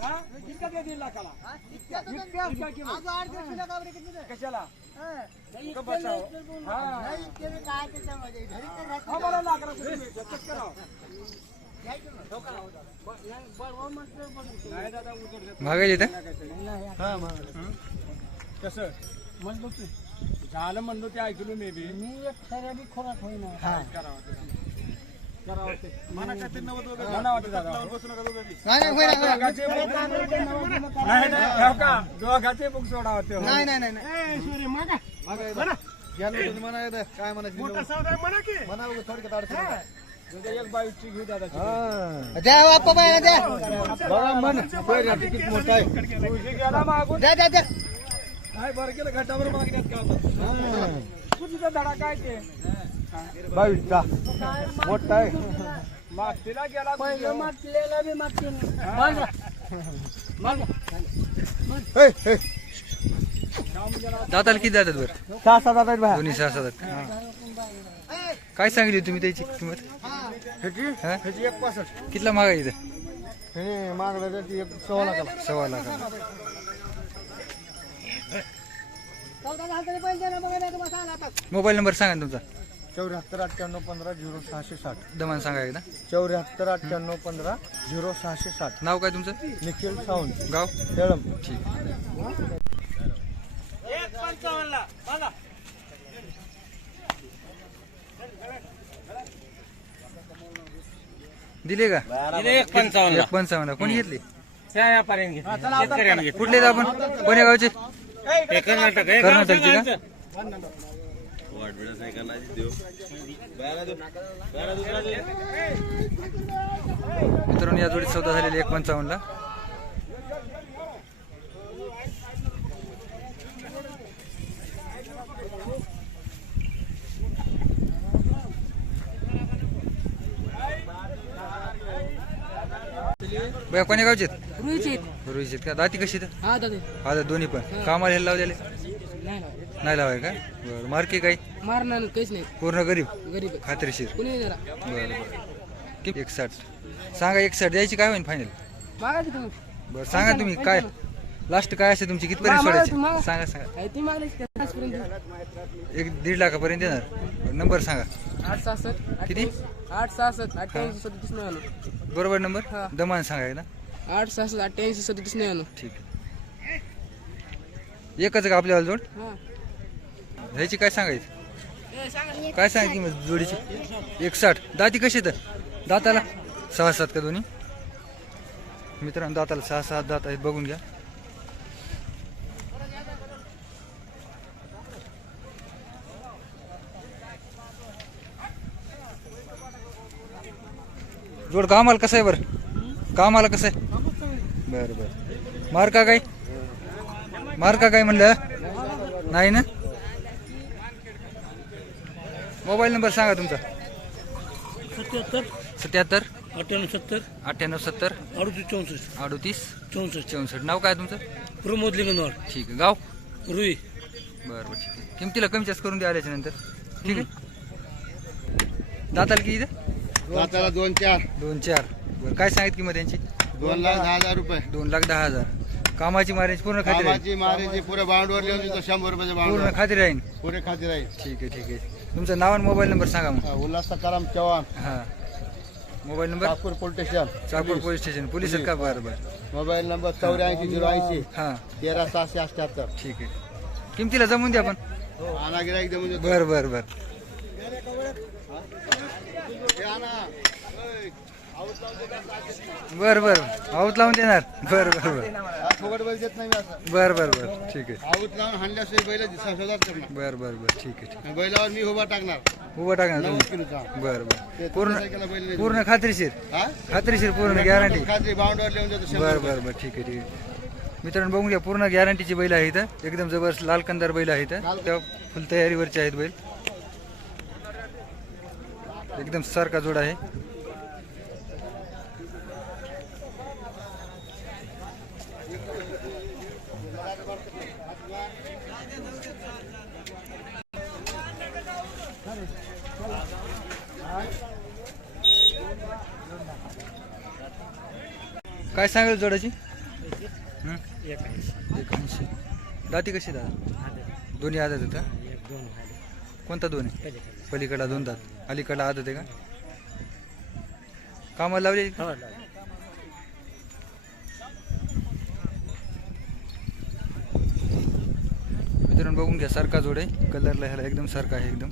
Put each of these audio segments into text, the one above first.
हा? इतका द्या दीड लाखाला. कशाला? हा. हा. मागायचे तर कसं म्हणलो की झालं म्हणलो ते ऐकलो मी बी मी एक खऱ्याबी खोराक होईना दोघांचे बुक- हो. नाही नाही नाही काय म्हणायचं थोडक्यात एक बाईकची घेऊ दादा द्या बाप्पा बाया द्या बघा मन किती मोठा आहे तुझी गेला मागून द्या द्या द्या काय बरं केलं घटावर मागण्यात का? तुझा धडा काय ते बावीसचा मोठा आहे. मागतीला गेला पहिलं मागलेला बी मागतील हे, हे. दाताला किती जातात बरं? सहा सात आहेत बाया दोन्ही सहा सात काय सांगितली तुम्ही त्याची किंमत? ह्याची? हा? ह्याची एक पासष्ट. कितीला मागायचं हे मागलं त्याची एक सव्वा लाखाला. सव्वा लाख. मोबाईल नंबर सांगा ना तुमचा. चौऱ्याहत्तर अठ्ठ्याण्णव पंधरा झिरो सहाशे साठ. दमान सांगा एकदा. चौऱ्याहत्तर अठ्ठ्याण्णव पंधरा झिरो सहाशे साठ. नाव काय तुमचं? निखिल सावंत. गाव? केळम ठीक. दिले का? एक पंचावन्न. कोणी घेतली? कुठले आपण? कोण्या गावचे? कर्नाटकचे का? मित्रांनो या जोडीत सौदा झालेली एक पंचावन्नला. बया कोण्या गावचे रुईचे का? दाती कशी तर हा दादा हा तर दोन्ही पण. कामाला लावलेले? नाही नाही लावाय का? बरं. मार्के काही? मारणार नाही, काहीच नाही. पूर्ण गरीब? गरीब. आहे. खात्रीशीर. कुणी नाही बरं बरं. किती एक साठ सांगा एक साठ द्यायची काय होईल फायनल मागायची तुम्ही. बरं सांगा तुम्ही काय लास्ट काय असेल तुमची? कितपर्यंत मा- सोडायची. सांगा सांगा. काय तुम्ही मागायची का? आजपर्यंत एक दीड लाखापर्यंत येणार. नंबर सांगा. आठ सहासष्ट किती? अठ्ठ्याऐंशी, आठ सहासष्ट अठ्ठ्याऐंशी सदतीस नाही आणू बरोबर नंबर? हा. दमान सांगा ना आठ सहासष्ट अठ्ठ्याऐंशी सदतीस नाही आणू ठीक आहे. एकच का आपल्याला जोड? हा. ह्याची काय सांगायची? काय सांगायची किंमत जोडीची? एक साठ दाती कशी तर दाताला? सहा सात का दोन्ही? मित्रांनो दाताला सहा सात दात आहेत. बघून घ्या. जोड कामाला कसं आहे बरं? कामाला कसं आहे? बरं बरं. मार्का काय मार्का काय म्हणलं? नाही ना? मोबाईल नंबर सांगा तुमचा. सत्याहत्तर. सत्याहत्तर. अठ्ठ्याण्णव सत्तर. अठ्ठ्याण्णव सत्तर. अडतीस चौसष्ट. अडतीस. चौसष्ट. चौसष्ट. नाव काय तुमचं? प्रमोद लिंगनवाड ठीक आहे. गाव? रुई. बरं बरं ठीक आहे. किमतीला कमी जास्त करून द्या आल्याच्यानंतर. ठीक आहे. दाताल किती इथं? दाताला दोन चार. दोन चार. बरं काय सांगित किंमत यांची? दोन लाख दहा हजार रुपये. दोन लाख दहा हजार. कामाची मारायची पूर्ण खात्री राहील. कामाची मारायची पुरे बाउंडवर लिहून देतो शंभर रुपयाचे पूर्ण खात्री राहील. पुरे खाती राहील. ठीक आहे ठीक आहे. तुमचं नाव आणि मोबाईल नंबर सांगा मग. हा, उल्हास सकाराम चव्हाण. हां. Mobile number? Nagpur police station. Chakur police station. Police आहेत का? बरं बरं. मोबाईल नंबर चौऱ्याऐंशी झिरो ऐंशी. हां. तेरा सहाशे अठ्याहत्तर. ठीक आहे. किमतीला जमून द्या पण. आणा गिराईक दे म्हणजे बर बर बर. बर बर. आऊत लावून देणार. बर बर बर. फुकट बैल देत नाही मी असं. बर बर बर. ठीक आहे. आऊत लावून हाणल्याशिवाय बैल संशोधन करणार. बर बर बर. ठीक आहे ठीक बैलावर मी उभा टाकणार. उभं टाका ना नव्वद तुम्ही. किलोचा. बर बर. ते पूर्ण बैल नाही? पूर्ण खात्रीशीर? हा? खात्रीशीर पूर्ण गॅरंटी खात्री बाउंडवर लिहून देतो शंभर बर बर बर. ठीक आहे ठीक आहे. मित्रांनो बघून घ्या पूर्ण गॅरंटीची बैल आहे इथं. एकदम जबरदस्त लाल कंदार बैल आहे इथं. त्या फुल तयारीवरचे आहेत बैल. एकदम सारखा जोड आहे. काय सांगेल जोडाची? हं? ऐंशी दाती कशी दादा? दोन्ही आदत आहेत का? कोणता दोन आहे? पलीकडला. दोन दात. अलीकडला आदत आहे का? कामाला लावले? मित्रांनो बघून घ्या सारखा जोड आहे. कलरला ह्याला एकदम सारखा आहे एकदम.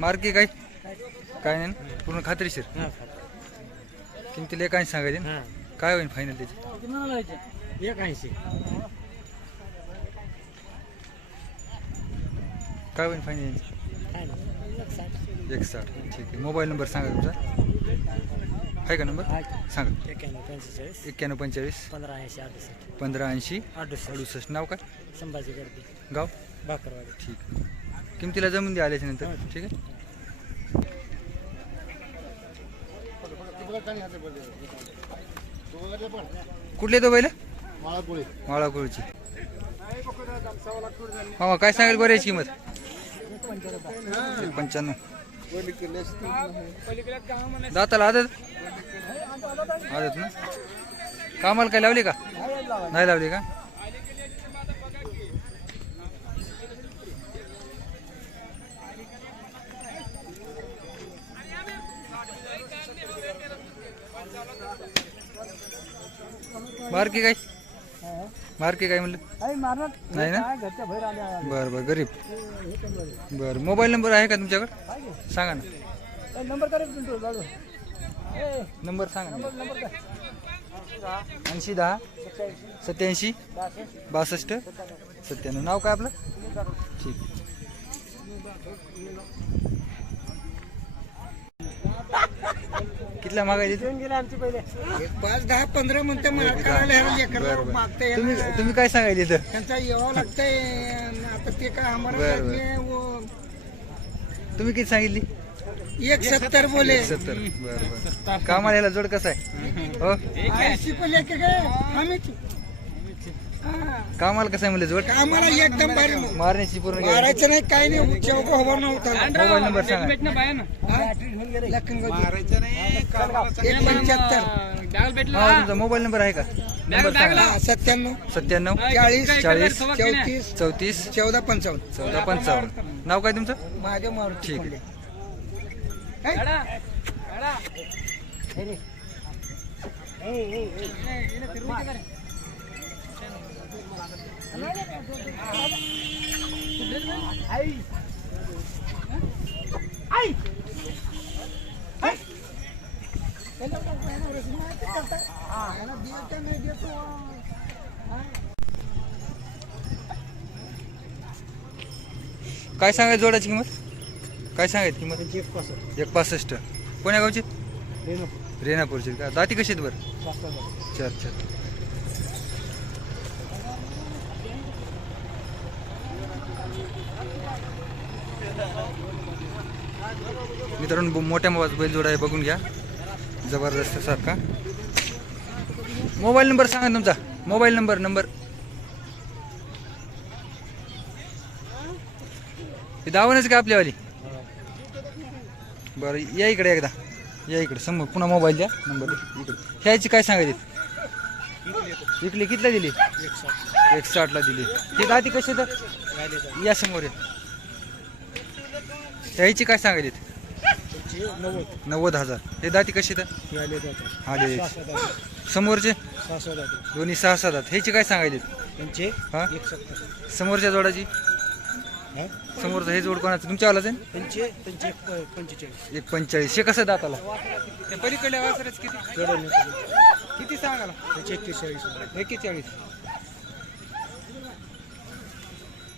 मार्के काय? काय नाही? पूर्ण खात्रीशीर किमतीला एक ऐंशी सांगायचे? ना? काय होईल फायनल त्याची? एक ऐंशी काय होईल फायनल एक साठ ठीक आहे. मोबाईल नंबर सांगा तुमचा. आहे का नंबर? सांगा. एक्क्याण्णव पंचेचाळीस. एक्क्याण्णव पंचेचाळीस. पंधरा ऐंशी अडुसष्ट. पंधरा ऐंशी. अडुसष्ट. अडुसष्ट. नाव काय? संभाजी गर्दी गाव? बाकरवाडी ठीक किमतीला जमून द्या आल्याच्यानंतर ठीक आहे? कुठले तो बैल? माळाकुळीची. मामा काय सांगेल बरं याची किंमत? पंच्याण्णव दाताला आदत? आदत ना? कामाला काय लावली का? नाही लावली का? मार्के काय? मार्के काय म्हणलं? नाही ना? बरं बरं गरीब. बरं मोबाईल नंबर आहे का तुमच्याकडे? सांगा ना. नंबर सांगा ना. ऐंशी दहा सत्याऐंशी बासष्ट सत्त्याण्णव. नाव काय आपलं? ठीक. कितल्या मागायची? पाच दहा पंधरा म्हणते मला करायला ह्याला लेकराला मागते. तुम्ही तुम्ही काय सांगायचे तर त्यांचा यावं लागतंय आता ते काय आम्हाला बरं, बरं. लागले, वो- तुम्ही किती सांगितली? एक सत्तर बोले. सत्तर. बरं बरं. कामाला याला जोड कसा आहे? हो? ऐंशी पण एक काय? कामाला कसं आहे म्हणलं जोड? आम्हाला एकदम भारी. मारण्याची पूर्ण guarantee. मारायचं नाही काही नाही. चौक उभा नव्हता मोबाईल नंबर सांगा. एक पंच्याहत्तर. हा तुमचा मोबाईल नंबर आहे का? सत्त्याण्णव. सत्त्याण्णव. चाळीस चाळीस चौतीस चौतीस. चौदा पंचावन्न. चौदा पंचावन्न. नाव काय तुमचं? महादेव मारुती ठीक. काय सांगायचं जोडाची किंमत? काय सांगायची किंमत? एक पासष्ट. कोण्या गावची? रेणापूरची. का? दाती कशी आहेत बरं चार चार. मित्रांनो मोठ्या मोबाईल बैल जोडा आहे बघून घ्या. जबरदस्त सारखा मोबाईल नंबर सांगा तुमचा. Mobile number number. हे दावणच का आपल्यावाली? बरं या इकडे एकदा. या इकडे समोर. पुन्हा मोबाईल द्या. नंबर इकडे. ह्याची काय सांगायची इकडे कितीला दिली? एक साठला दिली. ते दाती कशी तर या समोर या. ह्याची काय सांगायची नव्वद हजार. हे दाती कशी तर आले समोरचे? दोन्ही सहा सहा दात. ह्याची काय सांगायची त्यांचे हा? समोरच्या जोडाची? समोरचं हे जोड कोणाचं? आहे? एक प- पंचेचाळीस. एक पंचेचाळीस. हे कसं दाताला? पलीकडल्या वासरच किती? किती सांगाला त्याचे एक्केचाळीस एकेचाळीस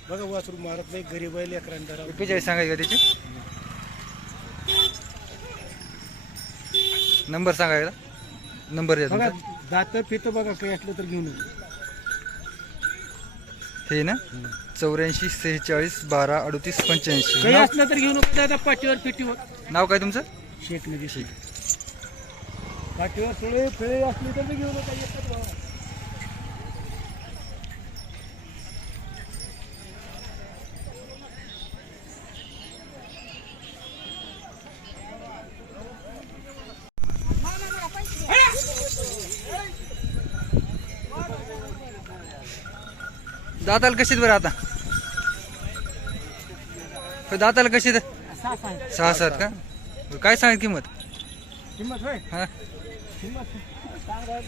बघा वासरू मारत नाही गरीब आहे लेकरांना एकेचाळीस सांगायचं त्याचे? नंबर सांगायचा नंबर द्या बघा तुमचा. दात पित बघा काही असलं तर घेऊन ये. हे ना? चौऱ्याऐंशी सेहेचाळीस बारा अडतीस पंच्याऐंशी. काही नाव- असलं तर घेऊन. दादा पाठीवर पिटीवर नाव काय तुमचं? शेट नदी शेट पाठीवर सुळे फिळे असली तर घेऊन. दाताला कशी आहेत बरं आता? होय, दाताला कशी आहेत? सहा सात का? काय सांगितली किंमत? किंमत हा? सांगा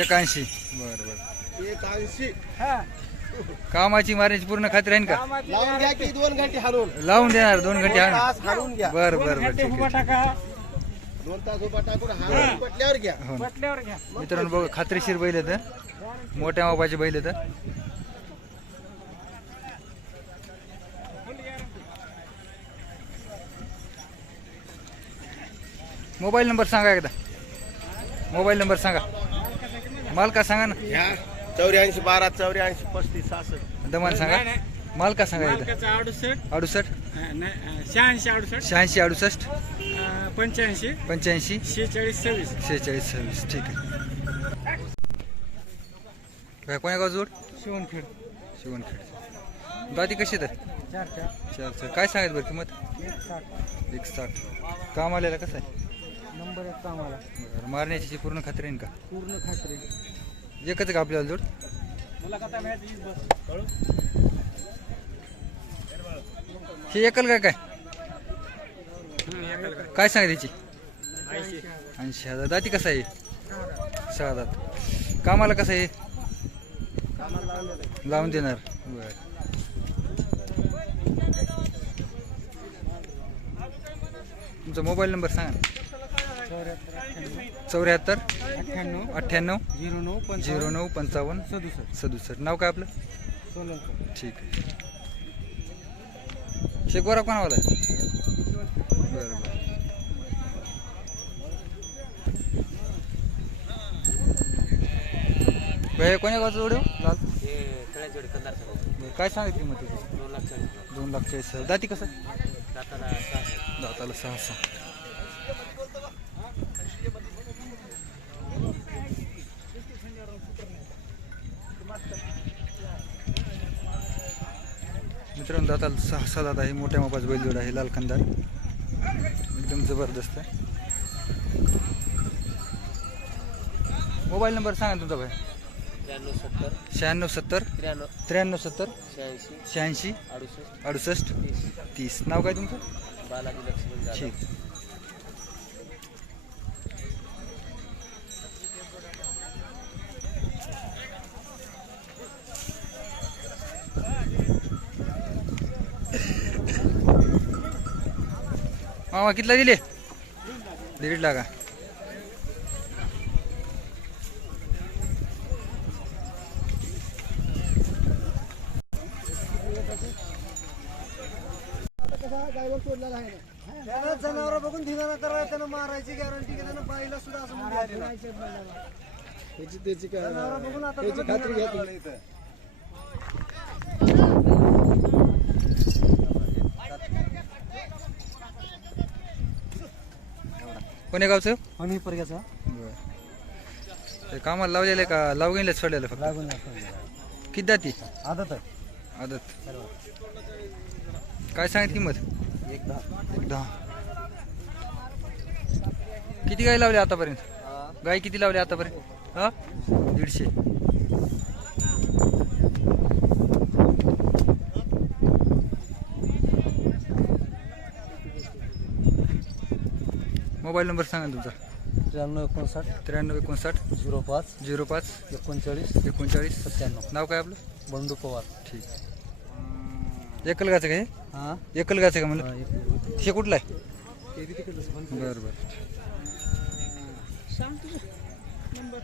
एक ऐंशी. बरं बरं. एक ऐंशी हा. कामाची मारण्याची पूर्ण खात्री आहे का? दोन घंटे हलवून लावून देणार दोन घंटे हा हलवून घ्या. बरं बरं हो. मित्रांनो बघ खात्रीशीर बैल येतं मोठ्या मापाचे बैल येतं मोबाईल नंबर सांगा एकदा. मोबाईल नंबर सांगा. मालका सांगा ना. चौऱ्याऐंशी बारा चौऱ्याऐंशी पस्तीस सहासष्ट. दमान सांगा. मालका सांगा एकदा. मालकाचा अडुसष्ट. अडुसष्ट? शहाऐंशी अडुसष्ट. शहाऐंशी अडुसष्ट? पंच्याऐंशी. पंच्याऐंशी? शेहेचाळीस सव्वीस. शेहेचाळीस सव्वीस. ठीक आहे. काय कोण्या गाव जोड शिवणखेड शिवणखेड दादी कशी तर चार चार. चार चार. काय सांगत बरं किंमत? एक साठ एक साठ काम आलेला कसं आहे? नंबर एक कामाला. बरं मारण्याची पूर्ण खात्री आहे का? पूर्ण खात्री एकच आहे का आपल्याला जोड? मला कथा माहिती बस. हे एकल काय? काय काय सांग त्याची ऐंशी. हजार. दाती कसं आहे? सहा दात. कामाला कसं आहे? कामाला लावलेलं आहे. लावून देणार. बरं. तुमचा मोबाईल नंबर सांगा ना. चौऱ्याहत्तर. अठ्ठ्याण्णव अठ्ठ्याण्णव झिरो नऊ झिरो नऊ पंचावन्न सदुसष्ट. सदुसष्ट नाव काय आपलं? सोलंकर. ठीक आहे. शेकवारा कोणावाला आहे? बरं बरं. भैया कोण्या गावचं जोड आहे? लाल? बरं, काय सांगितली किंमत त्याची? दोन लाख चाळीस हजार. दाती कसं दाताला सहा सहा. मित्रांनो दाताला सहा सहा दात आहे मोठ्या मापाचा बैलजोड आहे लाल कंदार. एकदम जबरदस्त आहे. मोबाईल नंबर सांगा तुमचा भाई. त्र्याण्णव सत्तर. शहाण्णव सत्तर. त्र्याण्णव. त्र्याण्णव सत्तर. शहाऐंशी. शहाऐंशी. अडुसष्ट. अडुसष्ट. तीस. नाव काय तुमचं? बालाजी लक्ष्मण ठीक. मामा कितला दिले? दीड लागा जनावर बघून धिंगाणा करायला त्यानं मारायची गॅरंटी की त्यानं बाईला सुद्धा असं म्हणजे त्याची त्याची काय बघून त्याची खात्री घ्या कोण्या गावचं? आम्ही परग्याचा. ते कामाला लावलेलं आहे का? लावून गेलं सोडलेलं फक्त? लागून किती जाती? आदत आहे. आदत. काय सांगित किंमत? एक दहा. एक दहा. किती गाय लावली आतापर्यंत? गाय किती लावली आतापर्यंत? हा? दीडशे. मोबाईल नंबर सांगा तुमचा. त्र्याण्णव एकोणसाठ. त्र्याण्णव एकोणसाठ. झिरो पाच. झिरो पाच. एकोणचाळीस. एकोणचाळीस. सत्त्याण्णव. नाव काय आपलं? बंडू पवार. ठीक. एकल गाचं काय हा? एकल गाचं का म्हणलं? हे कुठलं आहे? बरं बरं. सांग तुझं नंबर.